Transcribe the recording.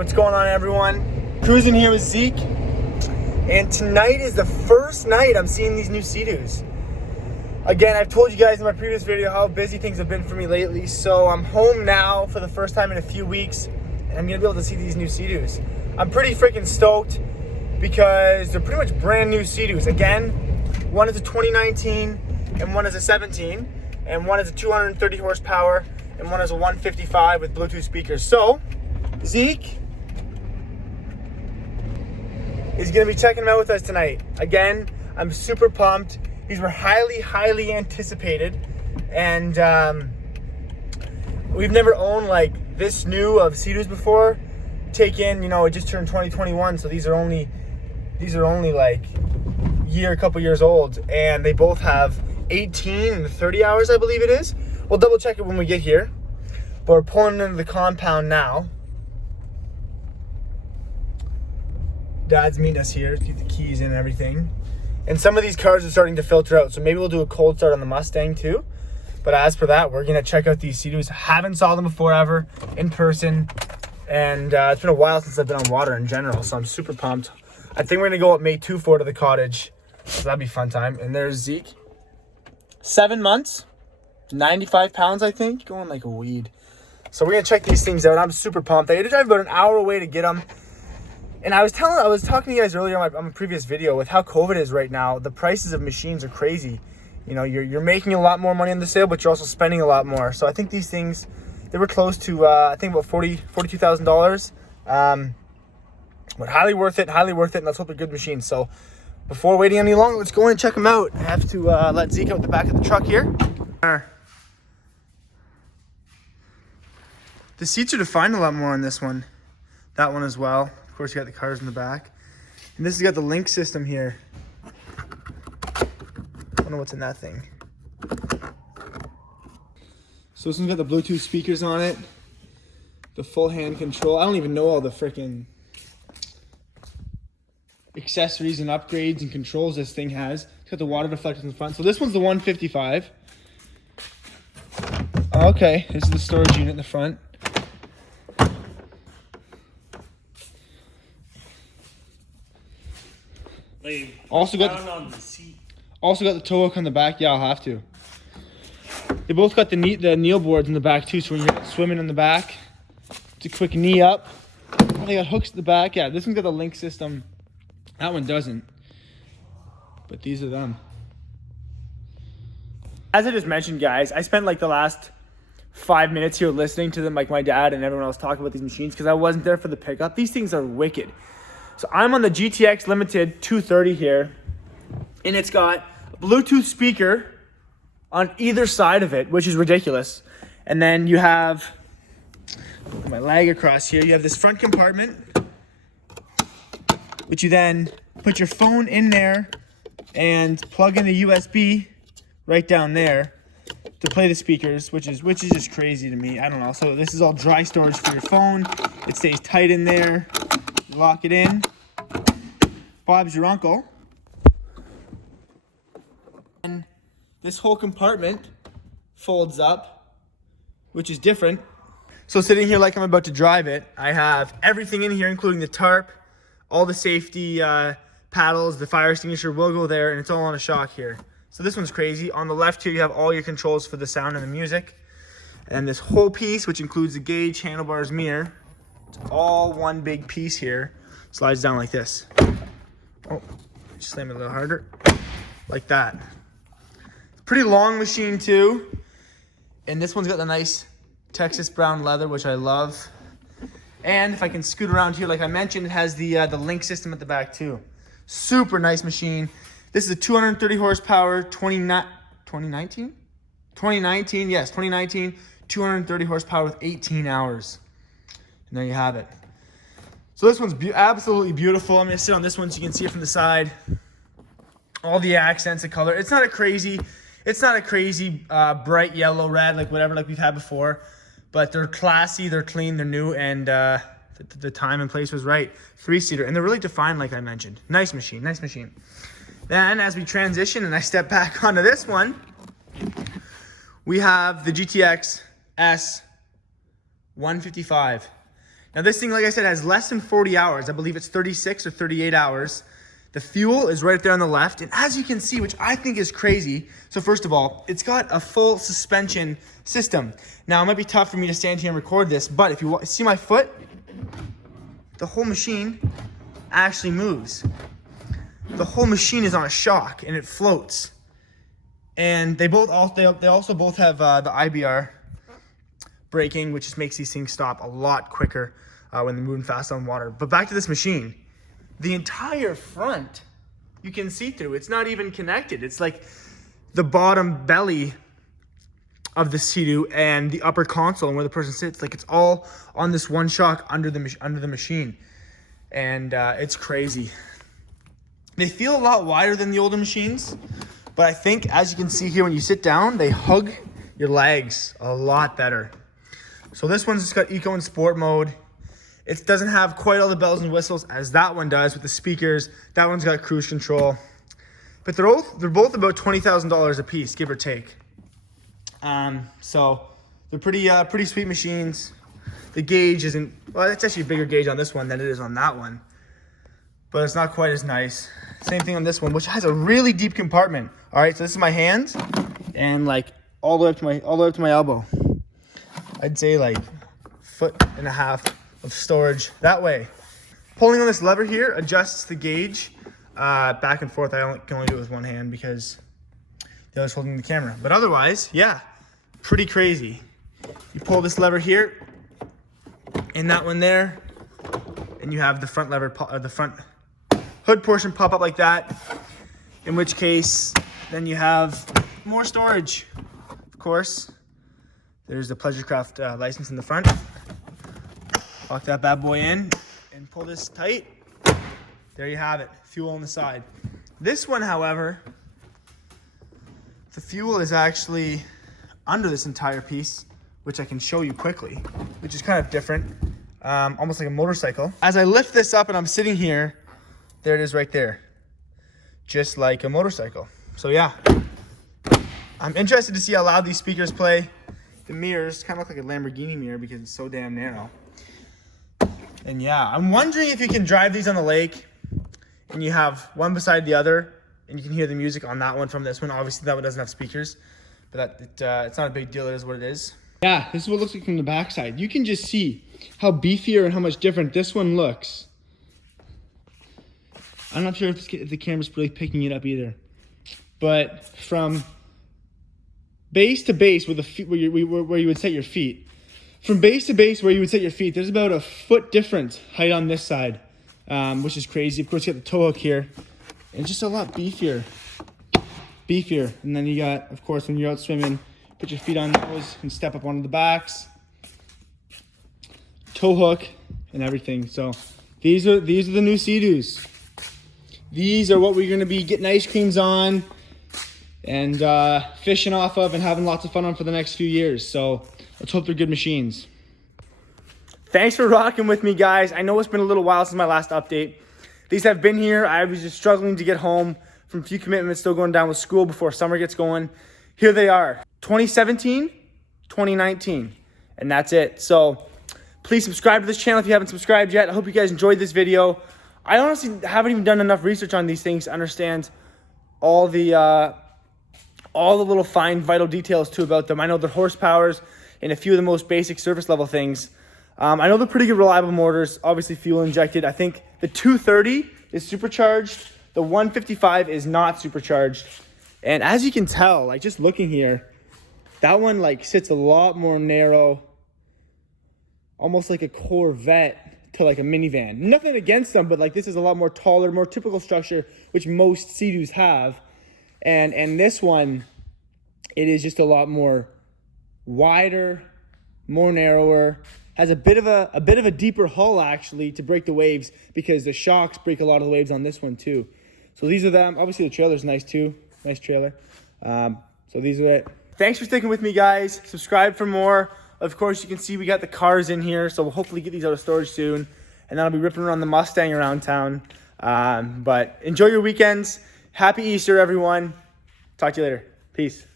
What's going on, everyone? Cruising here with Zeke, and tonight is the first night I'm seeing these new Seadoos. Again, I've told you guys in my previous video how busy things have been for me lately, so I'm home now for the first time in a few weeks, and I'm gonna be able to see these new Seadoos. I'm pretty freaking stoked because they're pretty much brand new Seadoos. Again, one is a 2019 and one is a 17, and one is a 230 horsepower and one is a 155 with Bluetooth speakers. So Zeke is going to be checking them out with us tonight. Again, I'm super pumped. These were highly anticipated, and we've never owned like this new of Seadoos before. Take in, it just turned 2021, so these are only like a couple years old, and they both have 18 and 30 hours, I believe it is. We'll double check it when we get here, but we're pulling into the compound now. Dad's meeting us here to get the keys in and everything. And some of these cars are starting to filter out, so maybe we'll do a cold start on the Mustang too. But as for that, we're gonna check out these Seadoos. Haven't saw them before ever in person, and it's been a while since I've been on water in general, so I'm super pumped. I think we're gonna go up May 2-4 to the cottage, so that'd be a fun time. And there's Zeke, 7 months, 95 pounds, I think, going like a weed. So we're gonna check these things out. I'm super pumped. I had to drive about an hour away to get them. And I was talking to you guys earlier on my previous video with how COVID is right now. The prices of machines are crazy. You're making a lot more money on the sale, but you're also spending a lot more. So I think these things, they were close to I think about $42,000. But highly worth it, and let's hope they're good machines. So before waiting any longer, let's go in and check them out. I have to let Zeke out the back of the truck here. The seats are defined a lot more on this one. That one as well. Of course, you got the cars in the back. And this has got the link system here. I don't know what's in that thing. So this one's got the Bluetooth speakers on it. The full hand control. I don't even know all the freaking accessories and upgrades and controls this thing has. It's got the water deflectors in the front. So this one's the 155. Okay, this is the storage unit in the front. Also got the tow hook on the back. Yeah, I'll have to. They both got the kneel boards in the back too, so when you're swimming in the back, it's a quick knee up. Oh, they got hooks at the back. Yeah, this one's got the link system. That one doesn't. But these are them. As I just mentioned, guys, I spent like the last 5 minutes here listening to them, like my dad and everyone else talking about these machines, because I wasn't there for the pickup. These things are wicked. So I'm on the GTX Limited 230 here, and it's got a Bluetooth speaker on either side of it, which is ridiculous. And then you have, look at my lag across here, you have this front compartment, which you then put your phone in there and plug in the USB right down there to play the speakers, which is just crazy to me. I don't know. So this is all dry storage for your phone. It stays tight in there. Lock it in. Bob's your uncle. And this whole compartment folds up, which is different. So sitting here like I'm about to drive it, I have everything in here, including the tarp, all the safety paddles, the fire extinguisher will go there, and it's all on a shock here. So this one's crazy. On the left here, you have all your controls for the sound and the music. And this whole piece, which includes the gauge, handlebars, mirror, it's all one big piece here. Slides down like this. Oh, slam it a little harder. Like that. Pretty long machine too. And this one's got the nice Texas brown leather, which I love. And if I can scoot around here, like I mentioned, it has the link system at the back too. Super nice machine. This is a 230 horsepower, 2019? 2019, yes, 2019, 230 horsepower with 18 hours. And there you have it. So this one's absolutely beautiful. I'm gonna sit on this one so you can see it from the side. All the accents of color. It's not a crazy bright yellow, red, like whatever, like we've had before. But they're classy, they're clean, they're new, and the time and place was right. 3-seater, and they're really defined, like I mentioned. Nice machine, nice machine. Then as we transition and I step back onto this one, we have the GTX S 155. Now this thing, like I said, has less than 40 hours. I believe it's 36 or 38 hours. The fuel is right there on the left. And as you can see, which I think is crazy. So first of all, it's got a full suspension system. Now it might be tough for me to stand here and record this, but if you see my foot, the whole machine actually moves. The whole machine is on a shock and it floats. And they also both have the IBR braking, which just makes these things stop a lot quicker when they're moving fast on water. But back to this machine. The entire front, you can see through. It's not even connected. It's like the bottom belly of the Seadoo and the upper console and where the person sits. Like it's all on this one shock under the machine. And it's crazy. They feel a lot wider than the older machines, but I think as you can see here, when you sit down, they hug your legs a lot better. So this one's just got eco and sport mode. It doesn't have quite all the bells and whistles as that one does with the speakers. That one's got cruise control. But they're both about $20,000 a piece, give or take. So they're pretty sweet machines. The gauge isn't, well, it's actually a bigger gauge on this one than it is on that one. But it's not quite as nice. Same thing on this one, which has a really deep compartment. All right, so this is my hands and like all the way up to my elbow. I'd say like 1.5 feet of storage that way. Pulling on this lever here adjusts the gauge back and forth. I can only do it with one hand because the other's holding the camera. But otherwise, yeah, pretty crazy. You pull this lever here and that one there, and you have the front lever, the front hood portion pop up like that. In which case, then you have more storage, of course. There's the Pleasurecraft license in the front. Lock that bad boy in and pull this tight. There you have it, fuel on the side. This one, however, the fuel is actually under this entire piece, which I can show you quickly, which is kind of different, almost like a motorcycle. As I lift this up and I'm sitting here, there it is right there, just like a motorcycle. So yeah, I'm interested to see how loud these speakers play. The mirrors kind of look like a Lamborghini mirror because it's so damn narrow. And yeah, I'm wondering if you can drive these on the lake and you have one beside the other and you can hear the music on that one from this one. Obviously that one doesn't have speakers, but it's not a big deal. It is what it is. Yeah, this is what it looks like from the backside. You can just see how beefier and how much different this one looks. I'm not sure if the camera's really picking it up either, but from base to base where you would set your feet, from base to base where you would set your feet, there's about a foot difference height on this side, which is crazy. Of course, you got the tow hook here, and just a lot beefier. And then you got, of course, when you're out swimming, put your feet on those and step up onto the backs, tow hook, and everything. So these are the new Seadoos. These are what we're going to be getting ice creams on and fishing off of and having lots of fun on for the next few years. So let's hope they're good machines. Thanks for rocking with me, guys. I know it's been a little while since my last update. These have been here. I was just struggling to get home from a few commitments still going down with school before summer gets going. Here they are, 2017, 2019, and that's it. So please subscribe to this channel if you haven't subscribed yet. I hope you guys enjoyed this video. I honestly haven't even done enough research on these things to understand all the little fine vital details too about them. I know their horsepowers and a few of the most basic surface level things. I know they're pretty good reliable motors, obviously fuel injected. I think the 230 is supercharged. The 155 is not supercharged. And as you can tell, like just looking here, that one like sits a lot more narrow, almost like a Corvette to like a minivan. Nothing against them, but like this is a lot more taller, more typical structure, which most Seadoos have. And this one, it is just a lot more wider, more narrower, has a bit of a deeper hull actually to break the waves because the shocks break a lot of the waves on this one too. So these are them. Obviously the trailer's nice too. Nice trailer. So these are it. Thanks for sticking with me, guys. Subscribe for more. Of course, you can see we got the cars in here, so we'll hopefully get these out of storage soon. And then I'll be ripping around the Mustang around town. But enjoy your weekends. Happy Easter, everyone. Talk to you later. Peace.